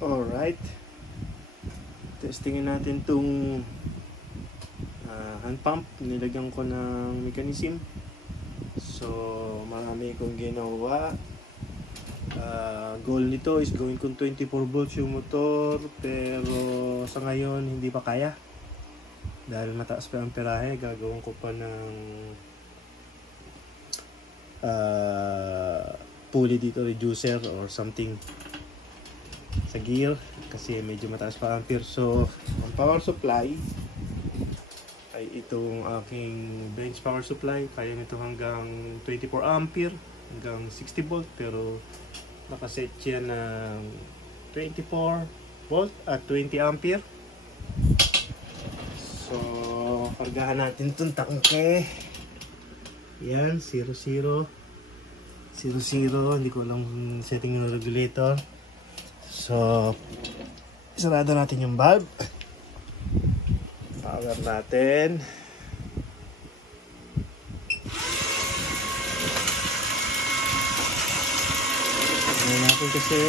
Alright, testingin natin itong hand pump. Nilagyan ko ng mechanism. So marami kong ginawa. Goal nito is gawin kong 24 volts yung motor, pero sa ngayon hindi pa kaya dahil mataas pa ang amperahe. Gagawin ko pa ng pulley dito, reducer or something sa gear kasi medyo mataas pa ampere. So ang power supply ay itong aking bench power supply. Kaya nito hanggang 24 ampere hanggang 60 volt, pero nakaset siya ng 24 volt at 20 ampere. So kargahan natin itong tangke. Yan, 00 hindi ko alam setting ng regulator. So isarado natin yung valve, power natin. Ngayon natin kasi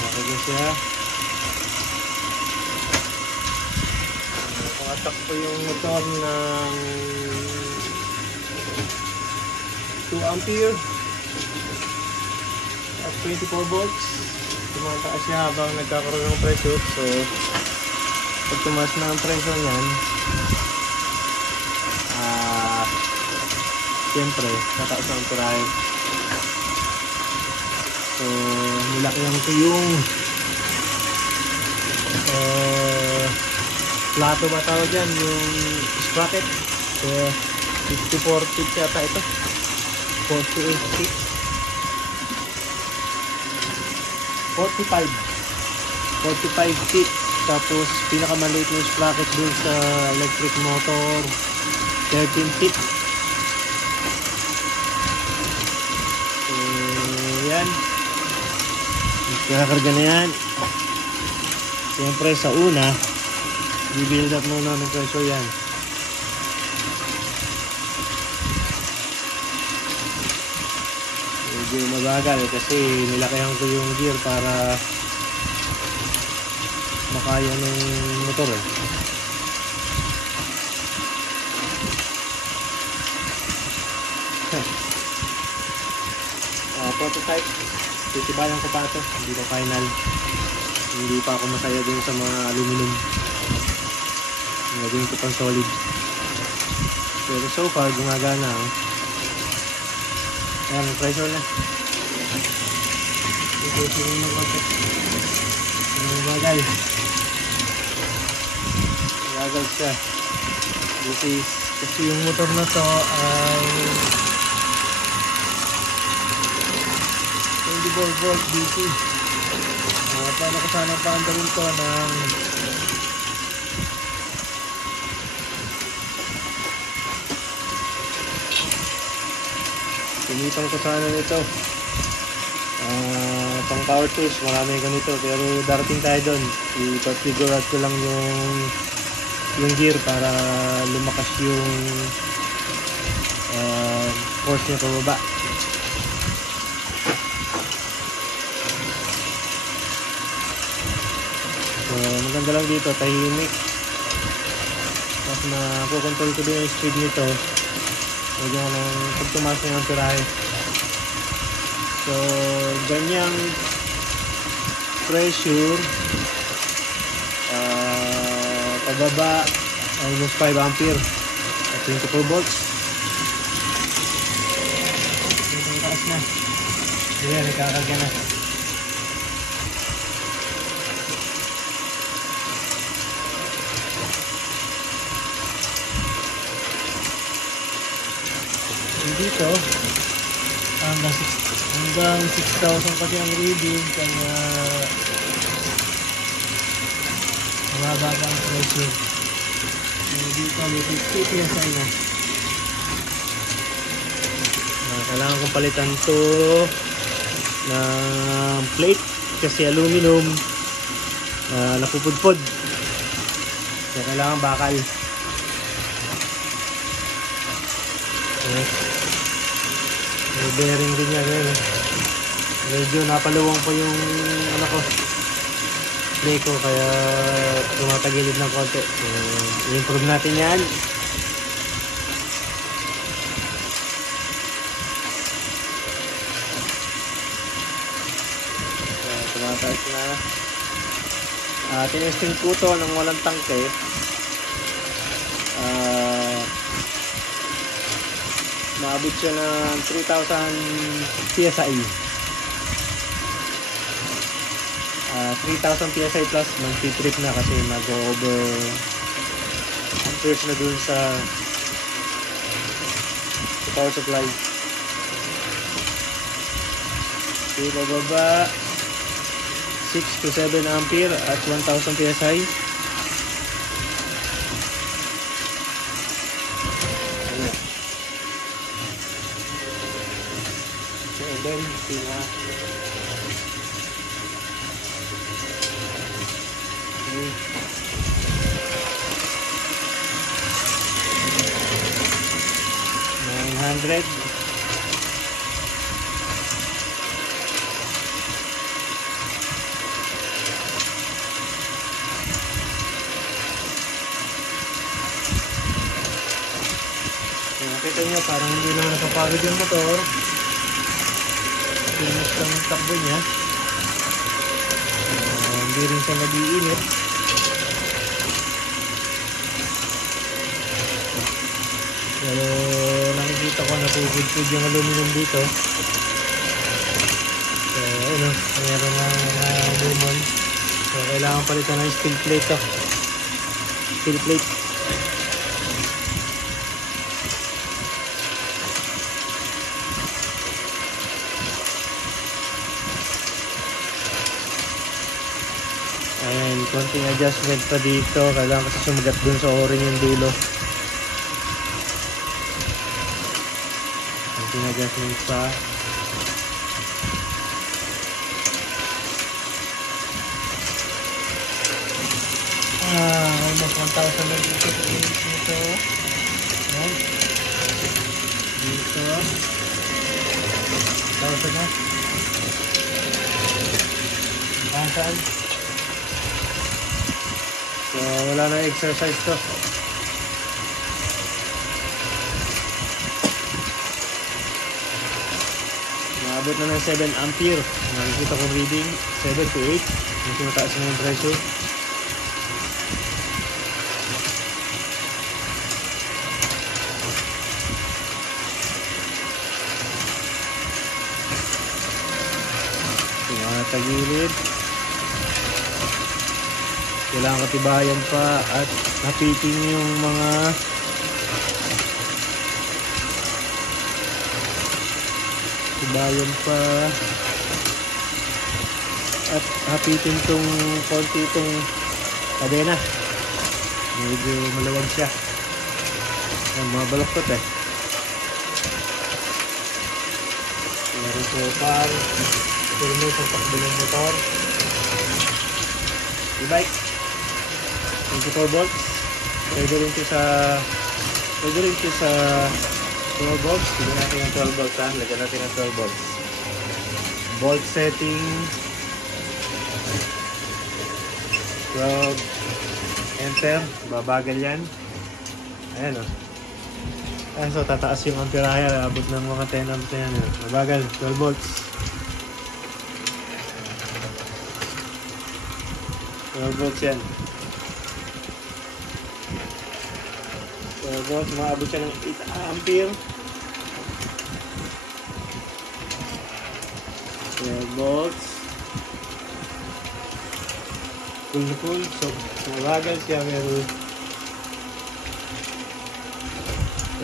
nakagay siya. Nakatakpo yung motor ng 2 ampere at 24 volts. Tumataas siya habang nagkakaroon ng pressure. So pag tumaas na ang pressure niyan, siyempre tataas ang amperahe. So nilakyan ko yung plato ba tawag dyan, yung sprocket. So 54 feet yata ito, 48 feet, 45 feet. Tapos pinakamaliit ng sprocket dun sa electric motor, 13 feet. So yan, nakakarga na yan. Siyempre sa una i-build up muna ng pressure yan. Medyo mabagal kasi nilakayan ko yung gear para makaya ng motor eh. Prototype, titibayan ko pa ito, hindi pa final. Hindi pa ako masaya din sa mga aluminum. Nagawin ko pang solid, pero so far gumagana. Ayan, pressure na. Ito yung mga konti. Bagal siya. This is kasi yung motor na to ay 24 volt DC. Paano ko sana paandarin to ng pinitan ko sana nito pang power tools. Marami ganito pero darating tayo doon. I-figure out ko lang yung gear para lumakas yung force niya pababa. So maganda lang dito, tahimik. Tapos nakukontrol ko din yung speed nito. Huwag lang pag tumaas na yung amperahe. So ganyang pressure, pababa almost 5 ampere at 24 volts. Ang taas na. Ayan, nagkakarga na. Dito hanggang 6,000 kasi ang reading, kaya mababa ang pressure. Dito may 50 PSI na. Kailangan kong palitan to ng plate kasi aluminum, napupudpod. So kailangan bakal. May bearing din yan. Medyo napaluwang po yung ano ko, play ko, kaya tumatagilid ng konti. So, i-improve natin yan. So, tumataas na. Tinesting ko to ng walang tangke. Maabot siya ng 3,000 PSI. 3,000 PSI plus mag-trip na kasi mag-over amperes na dun sa power supply. Okay, bababa 6 to 7 ampere at 1,000 PSI. And then, okay. 900. Nakita nyo, parang hindi na napapagod yung motor. Finish lang yung takbo niya. Hindi rin siya nag-iinit. Pero nakikita ko napupudpud yung aluminum dito. So ayun o, mayroon na lemon. So kailangan palitan ng steel plate to. Steel plate. Ayan, konting adjustment pa dito. Kailangan kasi sumagat dun sa o-ring yung dulo. Konting adjustment pa. Almost 1,000 na dito. Dito. Ayan. Dito. 1,000 na. Saan? So, wala na exercise to. Naabot na ng 7 ampere. Nakikita ko reading 7 to 8. Medyo mataas na yung pressure. So, tagilid. Kailangan katibayan pa at napiting yung mga katibayan pa at hapitin tong konti itong kadena. Medyo malawag siya. Mga baloktot eh. Meron po par permit ang takbo ng motor. E-bike 24 volts. Pwede rin ito sa 12 volts. Lagyan natin ng 12 volts ha. Lagyan natin ng 12 volts. Volt setting 12. Enter. Babagal yan. Ayan o. Ayan, so tataas yung amperahe. Abot ng mga 10 amps na yan. Babagal. 12 volts. 12 volts yan. 12 volts, maabot siya ng 8 ampere. 12 volts. Full na full. So, mabagal siya, meron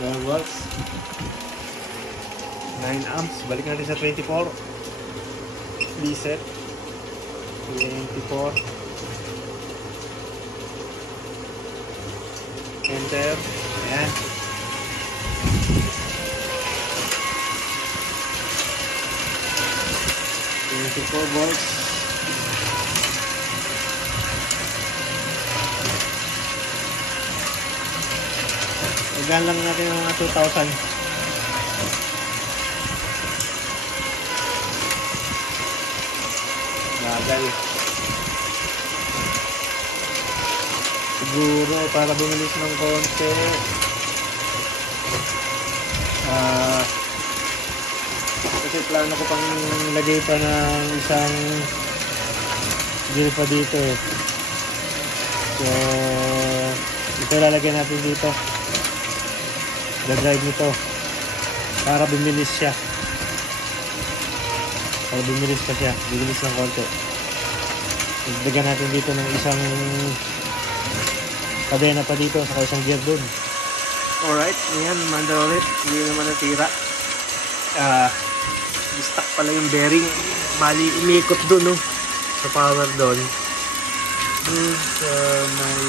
12 volts. 9 amps. Balik natin sa 24. Reset. 24. Enter. Ayan. Four volts. Agan lang natin ang mga 2,000. mabagal. Siguro para bumilis ng konti, kasi plano ko pang lagay pa ng isang gear pa dito eh. So ito lalagyan natin dito, drive nito para bumilis siya, bibilis ng konti. Lagyan natin dito ng isang kadena pa dito saka isang gear dun. Alright, yan, manda ulit, hindi naman natira. Stuck pala yung bearing, bali umikot dun no, sa power dun. Sa may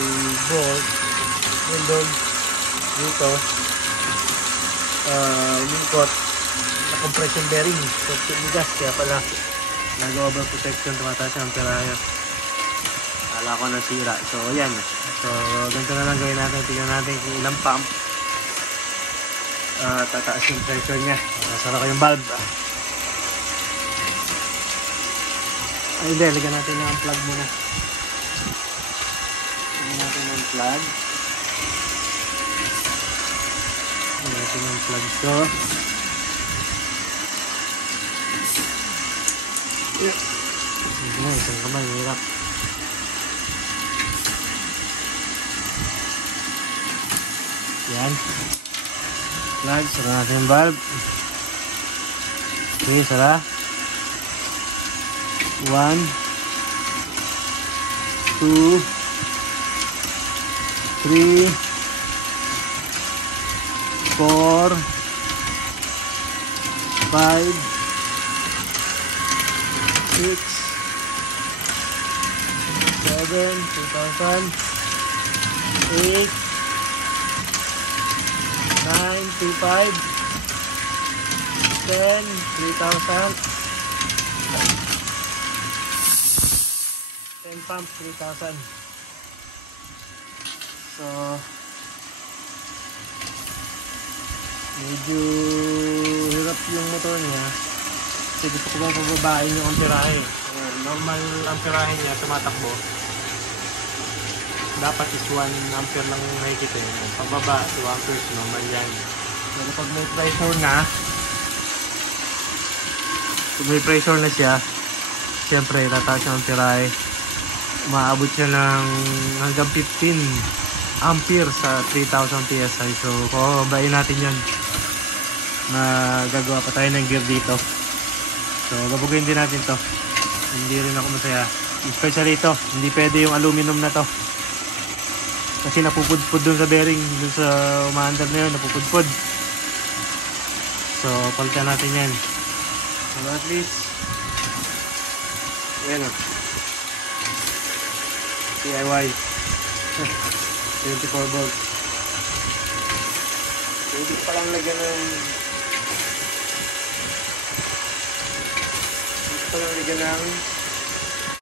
bolt yun dun dito, umikot na compression bearing, so tinigas, kaya pala nag-over protection, tumataas ang amperahe. Kala ko nasira. So yan, so ganito na lang gawin natin. Tingnan natin kung ilang pump tataas yung pressure nya. Nasara ko yung valve. Ay hindi, lagyan natin yung plug muna. Lagyan natin yung plug. Lagyan natin yung plug to. Isang kamay, hirap. Yan. Plug, sara natin yung valve. Okay, sara. 1, 2, 3, 4, 5, 6, 7, 2008, 925, 10, 3,000, 10 pump, 3,000. So medyo hirap yung motor niya kasi gusto ko bang pababain yung amperahe. Normal amperahe niya tumatakbo, dapat is 1 ampere lang nakikita yun. Pagbaba 2 amperes, normal yan. Pero pag may pressure na siya, siyempre tataas yung amperahe, umaabot siya ng hanggang 15 ampere sa 3,000 PSI. So pababain natin yan, na gagawa pa tayo ng gear dito. So gabugin din natin to, hindi rin ako masaya, especially ito, hindi pwede yung aluminum na to kasi napupudpud dun sa bearing, dun sa umaandar na yun, napupudpud. So palitan natin yan. So at least yan o, DIY 24 volt. Pwede palang lagyan ng